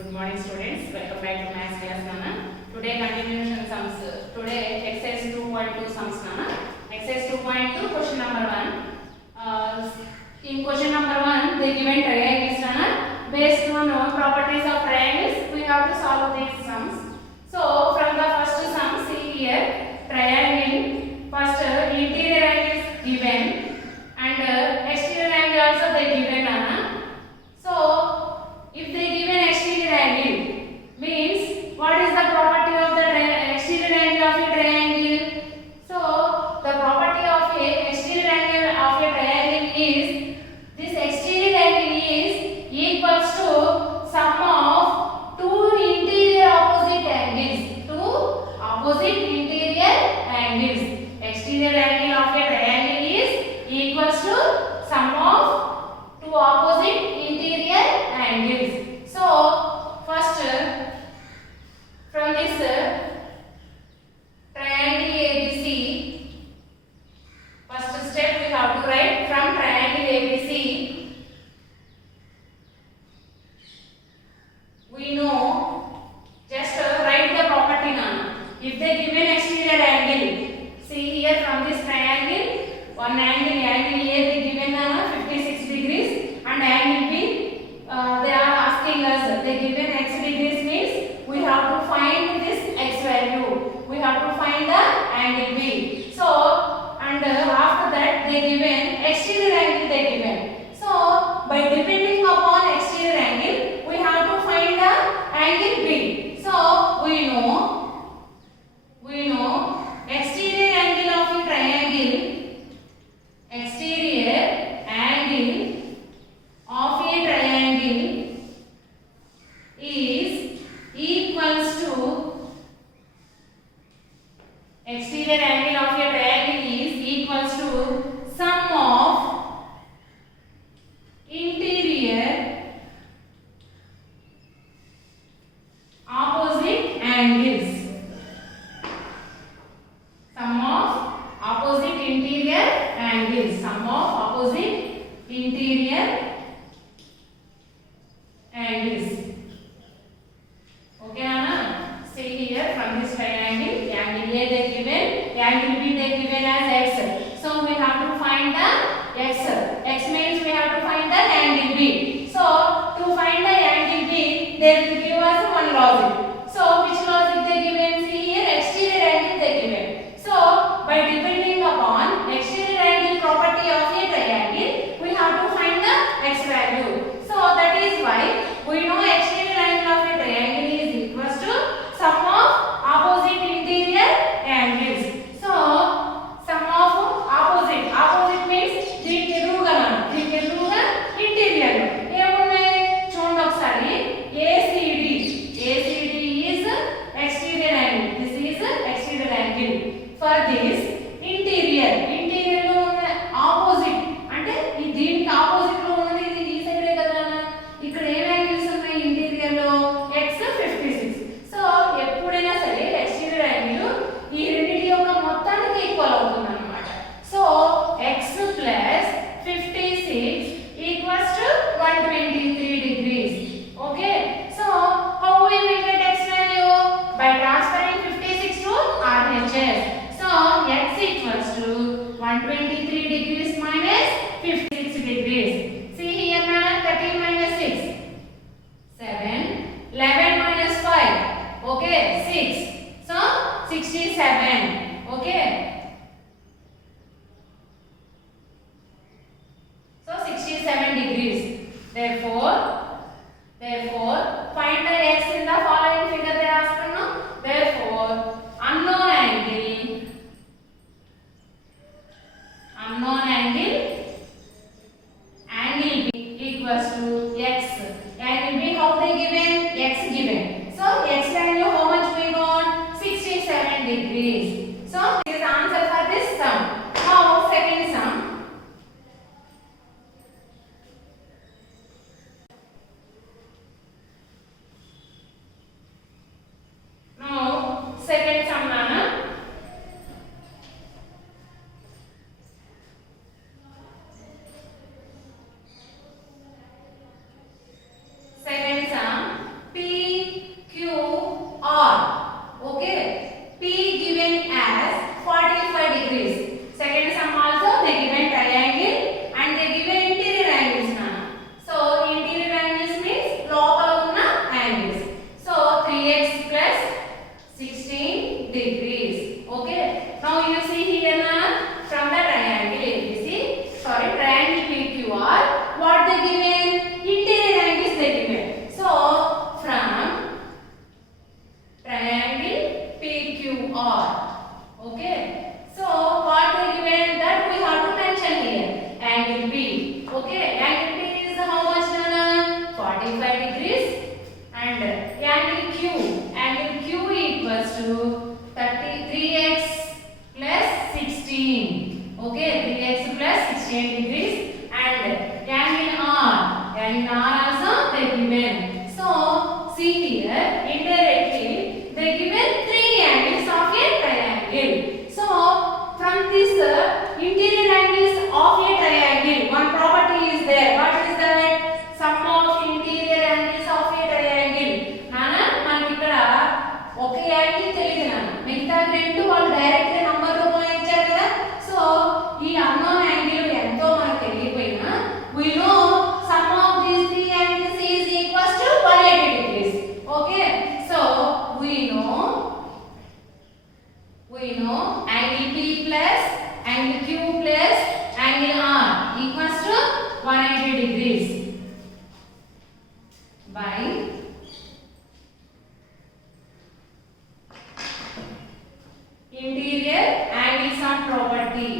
Good morning students, welcome back to maths class Nana. Today continuation sums. Today exercise 2.2 sums Nana. Exercise 2.2 question number 1. In question number 1 they given triangles Nana. Based on properties of triangles we have to solve these sums. So from the first sum see here triangle. First interior angle is given and exterior angle also they given Nana. So if they given exterior angle means what is the property of the exterior angle of a triangle? So the property of a exterior angle of a triangle is this exterior angle is equals to sum of two interior opposite angles. Two opposite interior angles. Exterior angle of a triangle is equals to sum of two opposite interior angles. So first from this triangle ABC, first step we have to write from triangle ABC. We know just write the property now. If they given exterior angle, see here from this triangle, one angle A they given 56 degrees and angle B they are asking us, they given x degrees means we have to find this x value. We have to find the angle B. So and after that they given exterior angle they given. So by depending upon exterior angle we have to find the angle B. So we know exterior angle of a triangle. Exterior angle of a triangle is equals to exterior angle of a triangle is equals to sum of interior opposite angles. Sum of opposite interior angles. Sum of opposite interior angles. Okay, Anna? See here from this triangle, angle A they given, angle B they given as x. So we have to find the x. X means we have to find the angle B. So to find the angle B, they will give us one logic. So which logic they given? See here exterior angle they given. So by depending upon exterior angle property of a triangle, we have to find the x value. So that is why we know exterior angle of a triangle is equals to sum of opposite interior angles. So sum of opposite means దీనికి ఎదురుగా interior ఏమున్నాయి చూడండి ఒకసారి ACD is exterior angle. This is exterior angle. For this interior లో ఉన్న opposite అంటే దీనికి opposite లో ఉన్నది ఇది ఈ సైడే కదా. ఇక్కడ ఏ యాంగిల్స్ ఉన్నాయి ఇంటీరియర్ లో x 56. సో ఎప్పుడైనా సరే ఎక్స్టీరియర్ యాంగిల్ ఈ రెండిటి యొక్క మొత్తానికి ఈక్వల్ అవుతుంది అన్నమాట. So x plus 56 equals to 123 degrees. Okay, so how we will get x value? By transferring 56 to RHS. So x equals to 123 degrees minus 56 degrees. See here now 13 minus 6 7, 11 minus 5 okay 6. So 67. Okay, so 67 degrees. Therefore find the x in the following figure they ask now. Therefore unknown angle B equals to x. Angle B how they given? X given. So x value how much we got? 67 degrees. So this is answer for this sum. Now second sum. Now second sum Nana. Second sum and angle Q equals to 3x plus 16. Okay, 3x plus 16 degrees. And angle R also they given. So see here, indirectly they given three angles of a triangle. So from this interior angles of a triangle, one property is there. What is that? Sum of interior angles of a triangle. Nana మనకి ఇక్కడ ఒక angle తెలియదు నాన్న, మిగతా రెండు వాళ్ళు direct గా number రూపంలో ఇచ్చారు కదా. సో ఈ అన్నోన్ యాంగిల్ ఎంతో మనకు తెలియపోయినా we know sum of these three angles is equals to 180 degrees. Okay, so we know angle P plus angle Q plus angle R equals to 180 degrees by interior angles of property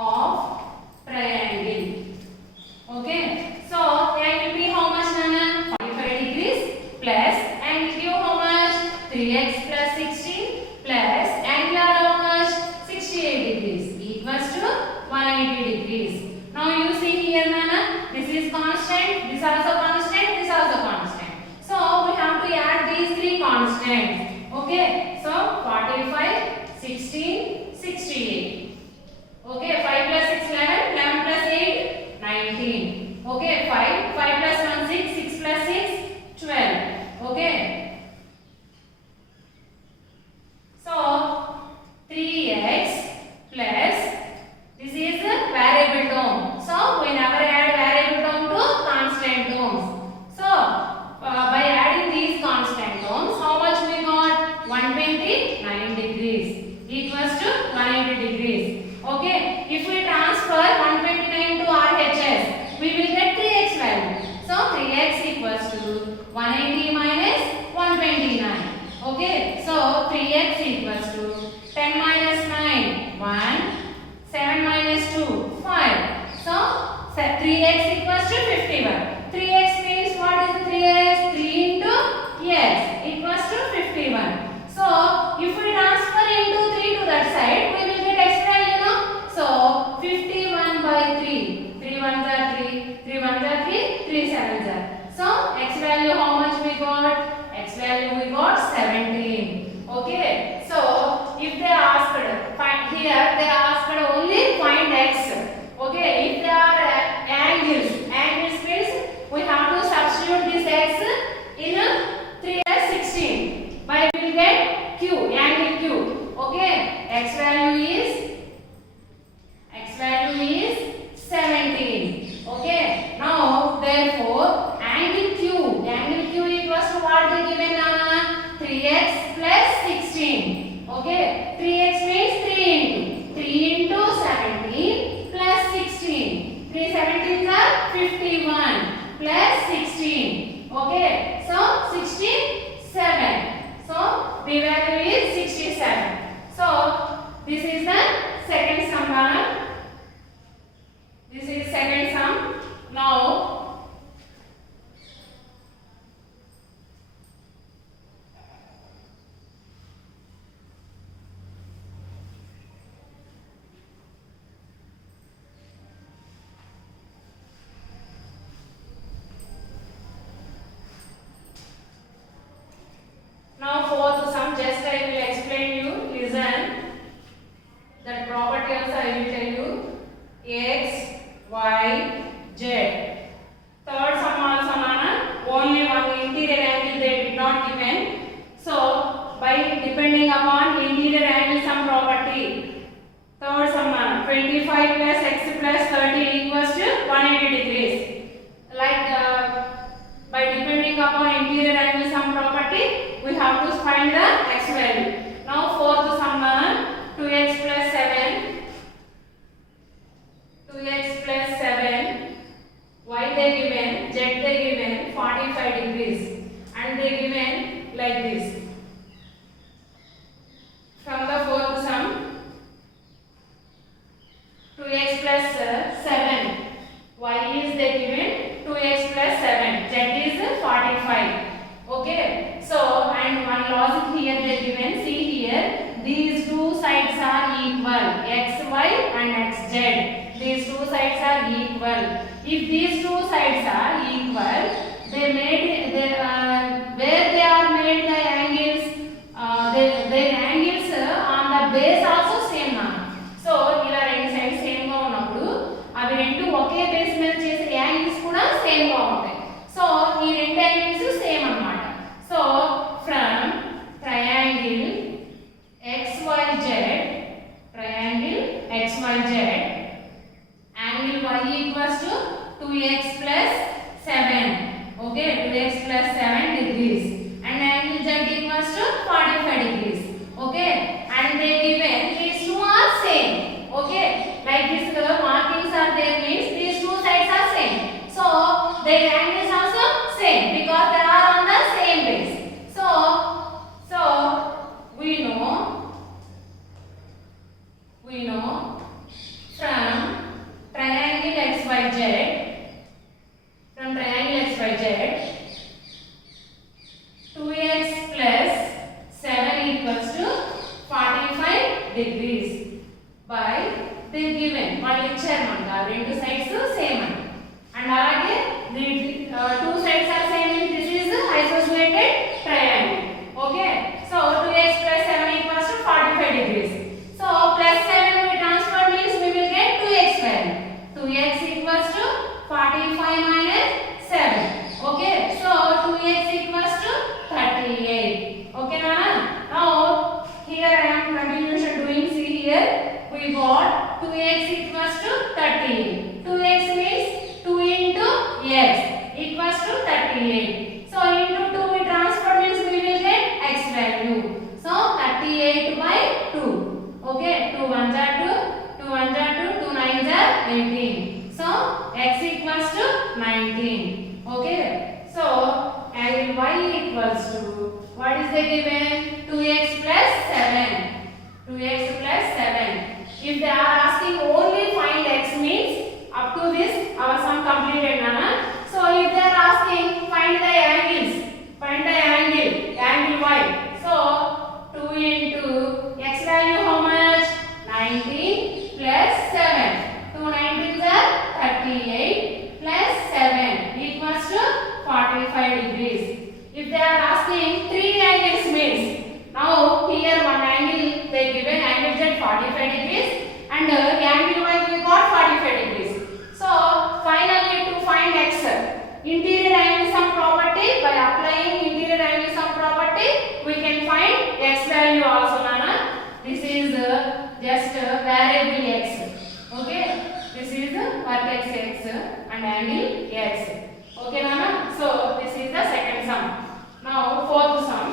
of triangle. Okay, so angle P how much nana? 45 degrees plus angle Q how much? 3x plus 16 plus angle R how much? 68 degrees equals to 180 degrees. Now you see here nana, this is constant, this also constant, this also constant. So we have to add these three constants. Okay, so 45, 16, 68. Okay, 5 plus 6 11, 11 plus 8 19. Okay, 5 plus 1 6, 6 plus 6 12. Okay, so 3x plus, this is a variable term, so we never add variable term to constant terms. So by adding these constant terms, how much we got? 129 degrees equals to 180 degrees. Okay, if we transfer 129 to RHS, we will get 3x value. So 3x equals to 180 minus 129. Okay, so 3x equals to 10 minus 9 1, 7 minus 2 5. So 3x equals to 51. 3x means what is 3x? 3 into x equals to 51. So if we transfer into 3 to that side, we will get x value. So 51 by 3. 3 1s are 3. 3 1s are 3. 3 7s are. So x value how much we got? X value we got 17. Okay. So if they asked find here, they asked only find x. Okay. If there are angles means we have to substitute this x in 3 plus 16. By we will get q, angle q. Okay. X value is 17. Okay. Now therefore angle q equals to what they given nana? 3x plus 16. Okay. 3x means 3 into 17 plus 16. 3 17s are 51 plus 16. Okay. So 67. So the value is 67. So this is the second sum. This is second sum. Now fourth sum, just I will explain you. Listen. That property also I will tell you. X, Y, Z. Third sum also nana, only one interior angle they did not given. So by depending upon interior angle sum property, third sum nana, 25 plus x plus 30 equals to 180 degrees. Like by depending upon interior angle sum property, we have to find the x value. Now fourth sum nana, 2x plus 7. 2x plus 7, y they given, z they given 45 degrees, and they given like this. From the fourth sum, 2x plus 7, equal. If these two sides are equal, they made where they are made the angles, their angles on the base also same na. So ఇలా రెండు sides same గా ఉన్నప్పుడు అవి రెండు ఒకే base మీద చేసే angles కూడా same గా ఉంటాయి. సో ఈ రెండు యాంగిల్స్ సేమ్ అన్నమాట. So from triangle XYZ, triangle XYZ, angle y equals to 2x plus 7. Okay, 2x plus 7 degrees, and angle z equals to 45 degrees. Okay, and they given these two are same. Okay, like this the markings are there means these two sides are same. So their angles also same because they are on the same base. So we know from triangle XYZ, from triangle XYZ, 2x plus 7 equals to 45 degrees by the given వాళ్ళు ఇచ్చారు మనకు ఆ రెండు sides same అని. And అలాగే two sides are same means this is isosceles triangle. Okay, so 2x plus 7 equals to 45 degrees. So plus 7 we transfer means we will get 2x value. 2x equals to 45 minus 7. Okay, so 2x equals to 38. Okay Nana? Now here I am continuation doing. See here we got 2x equals to 38. 2x means 2 into x equals to 38. So into 2 we transfer means we will get x value. So 38 by 2. Okay, 2 1s are 2, 2 1s are 2, 2 9s are 18. So x equals to 19. Okay, so angle y equals to, what is the given? 2x plus 7. 2x plus 7. If they are asking only find x means up to this our sum completed Nana. So if they are asking find the angles, find the angle y. So 2 into x value how much? 19 plus 7. 2 19s are 38 plus 7 equals to 45 degrees. If they are asking 3 angles means, now here one angle they given angle z 45 degrees and angle y we got 45 degrees. So finally to find x, interior angle sum property, by applying interior angle sum property we can find x value also Nana. This is just variable x. Okay, this is vertex x and angle x. Okay Nana, so this is the second sum. Now fourth sum.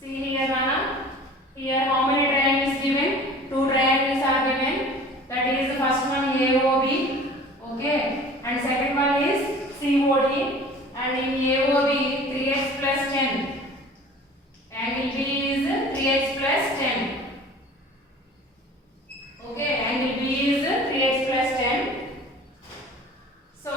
See here Nana, here how many triangles given? 2 triangles are given. That is the first one AOB. Okay, and second one is COD, and in AOB 3x plus 10. Angle B is 3x plus 10. Okay, angle B is 3x plus 10. So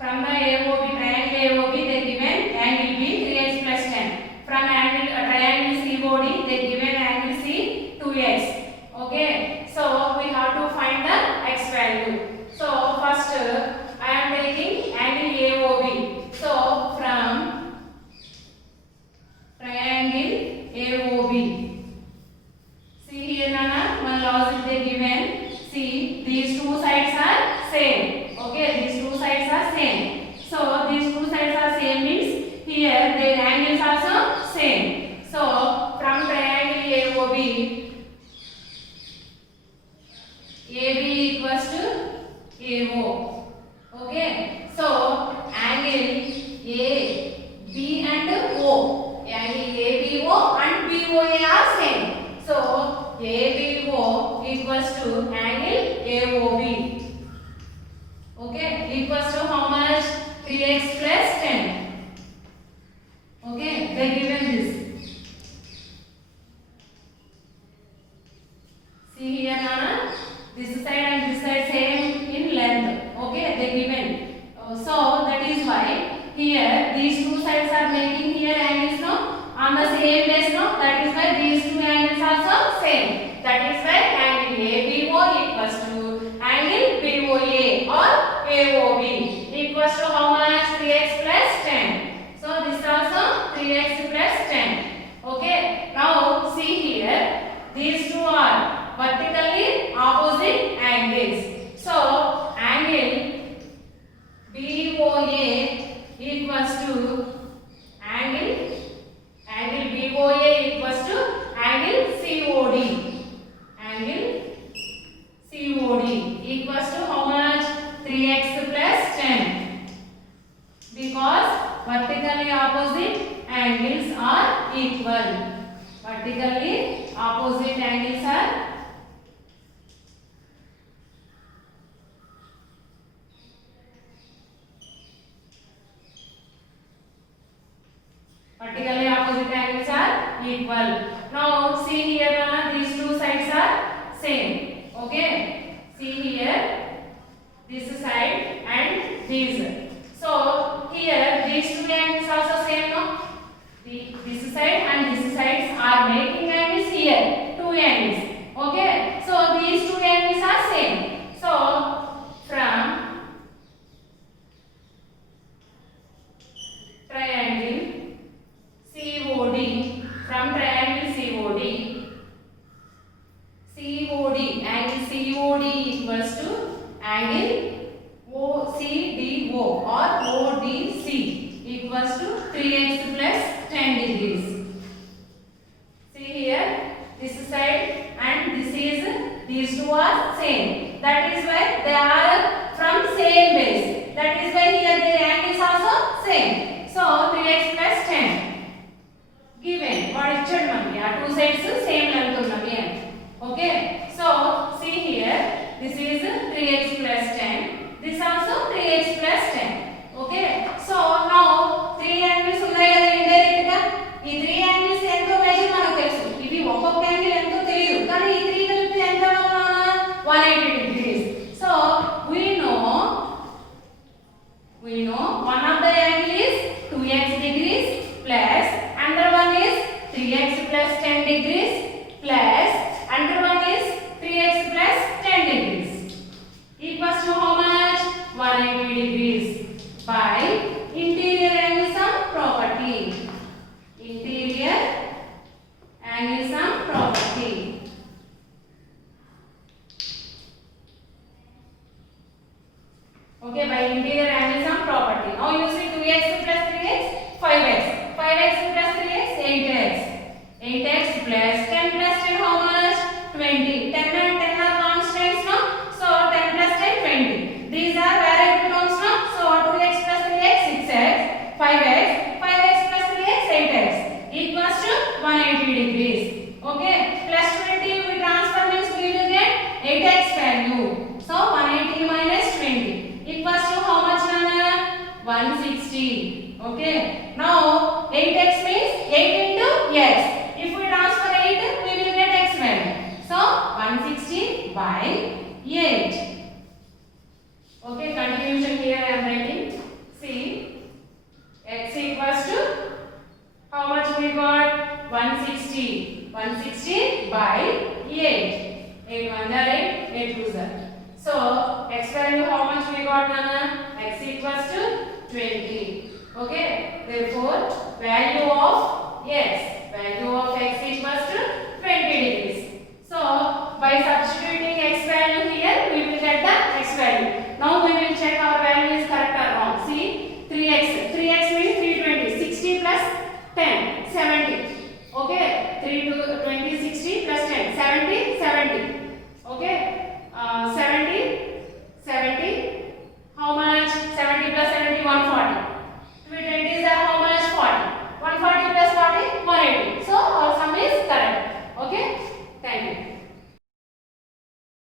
from the AOB, triangle AOB they given angle B 3x plus 10. From angle triangle COD they given angle C 2x. Okay, so we have to find the x value. So first I am taking angle AOB. So from AO. Okay, so angle AB and O, angle ABO and BOA are same. So ABO equals to angle AOB. Okay, equals to how much? 3x plus 10. Okay, they given this. See here, Nana. This side and this side same in length. Okay, they given. So that is why here these two sides are making here angles no on the same base no. That is why these two angles also same. That is why angle ABO equals to angle BOA or AOB equals to how much? 3x plus 10. So this also 3x plus 10. Okay. Now see here, these two are vertically opposite angles. So angle BOA equals to angle BOA equals to angle COD. Angle COD equals to how much? 3x plus 10. Because vertically opposite angles are equal. Vertically opposite angles are equal. Now see here, these two sides are same. Okay, see here, this side and this. So here these two angles also same no. This side and this sides are making angles here. Two angles. Okay, so these two angles are same. So from triangle COD, from triangle COD, angle COD equals to angle OCDO or ODC equals to 3x plus 10 degrees. See here, this side and this is, these two are same. That is why they are from same base. That is why here their angle is also same. So 3x plus 10 given. What is it? Two sides same length unnami. Okay, so see here, this is 3x plus 10. This also 3x plus 10. Okay, so now 3 angles ఉన్నాయి కదా indirect గా. ఈ 3 angles ఎంతో measure మనకు తెలుసు. ఇవి ఒక్కొక్క angle ఎంతో తెలియదు. కానీ ఈ 3 కలిపి ఎంత 180 degrees. So we know one of the angle is 2x degrees plus another one is 3x plus 10 degrees plus another one is 3x plus 10 degrees equals to how much? 180 degrees by interior angle sum property. Interior angle sum property. Okay, by interior angle sum property. Now you see 2x plus 3x, 5x. 5x plus 3x, 8x. 8x plus 10 plus 10, how much? 20. 10 and 10 are constants, no? So 10 plus 10, 20. These are variable terms, no? So 2x plus 3x, 6x. 5x. 5x plus 3x, 8x. Equals to 180 degrees. Okay? Plus 20 we transfer means we will get 8x value. So 180 minus 20. Equals to how much, Nana? 160. Okay. Now 8x means 8 into x. If we transfer 8, we will get x value. So 160 by 8. Okay. Continuation here I am writing. See, x equals to how much we got? 160. 160 by 8. 8 1 are 8. 8 2 are. So x value how much we got, Nana? X equals to 20. Okay, therefore value of x equals to 20 degrees. So by substituting x value here we will get the x value. Now we will check our value is correct or wrong. See, 3x means 320. 60 plus 10 70. Okay, 3 to 20